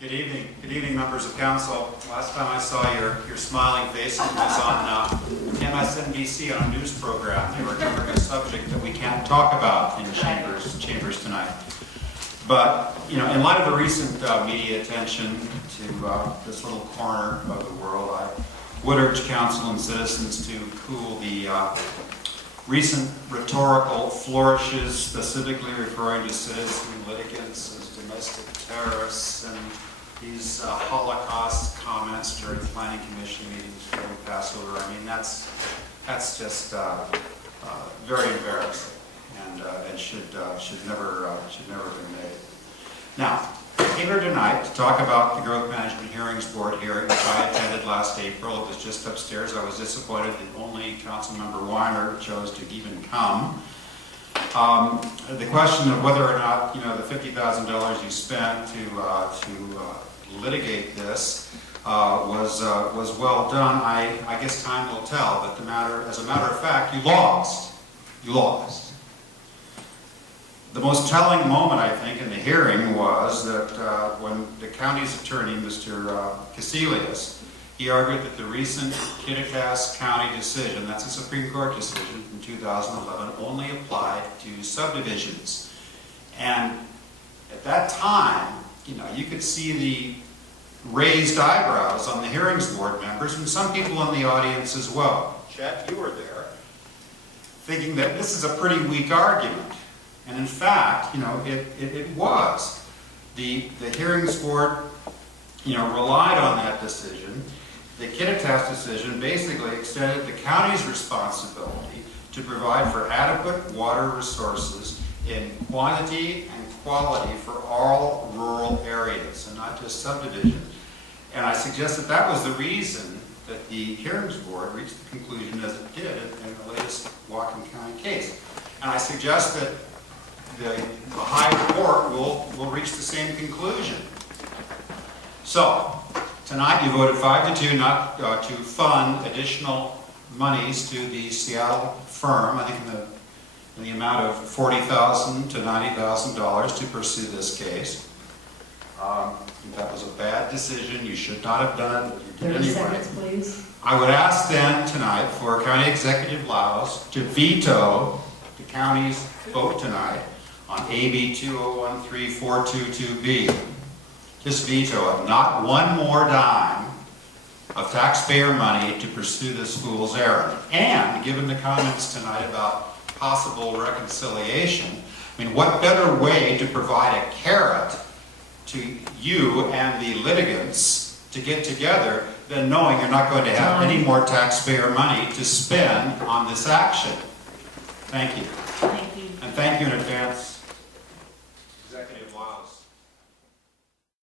Good evening, members of council. Last time I saw your smiling faces was on MSNBC on a news program. They were covering a subject that we can't talk about in chambers tonight. But in light of the recent media attention to this little corner of the world, I would urge council and citizens to cool the recent rhetorical flourishes, specifically referring to citizen litigants as domestic terrorists and these Holocaust comments during planning commission meetings during Passover. I mean, that's just very embarrassing and should never be made. Now, I'm here tonight to talk about the Growth Management Hearings Board hearing, which I attended last April. It was just upstairs. I was disappointed that only Councilmember Weiner chose to even come. The question of whether or not the $50,000 you spent to litigate this was well done. I guess time will tell. But as a matter of fact, you lost. You lost. The most telling moment, I think, in the hearing was that when the county's attorney, Mr. Casilius, he argued that the recent Kittitas County decision, that's a Supreme Court decision from 2011, only applied to subdivisions. And at that time, you could see the raised eyebrows on the hearings board members and some people in the audience as well. Chet, you were there, thinking that this is a pretty weak argument. And in fact, it was. The hearings board, relied on that decision. The Kittitas decision basically extended the county's responsibility to provide for adequate water resources in quantity and quality for all rural areas, and not just subdivisions. And I suggest that was the reason that the hearings board reached the conclusion as it did in the latest Whatcom County case. And I suggest that the high court will reach the same conclusion. So, tonight you voted 5-2 not to fund additional monies to the Seattle firm, I think in the amount of $40,000 to $90,000 to pursue this case. That was a bad decision. You should not have done it, but you did 30 anyway. seconds, please. I would ask then tonight for County Executive Laos to veto the county's vote tonight on AB 2013-422B. Just veto it. Not one more dime of taxpayer money to pursue this fool's errand. And given the comments tonight about possible reconciliation, I mean, what better way to provide a carrot to you and the litigants to get together than knowing you're not going to have any more taxpayer money to spend on this action? Thank you. Thank you. And thank you in advance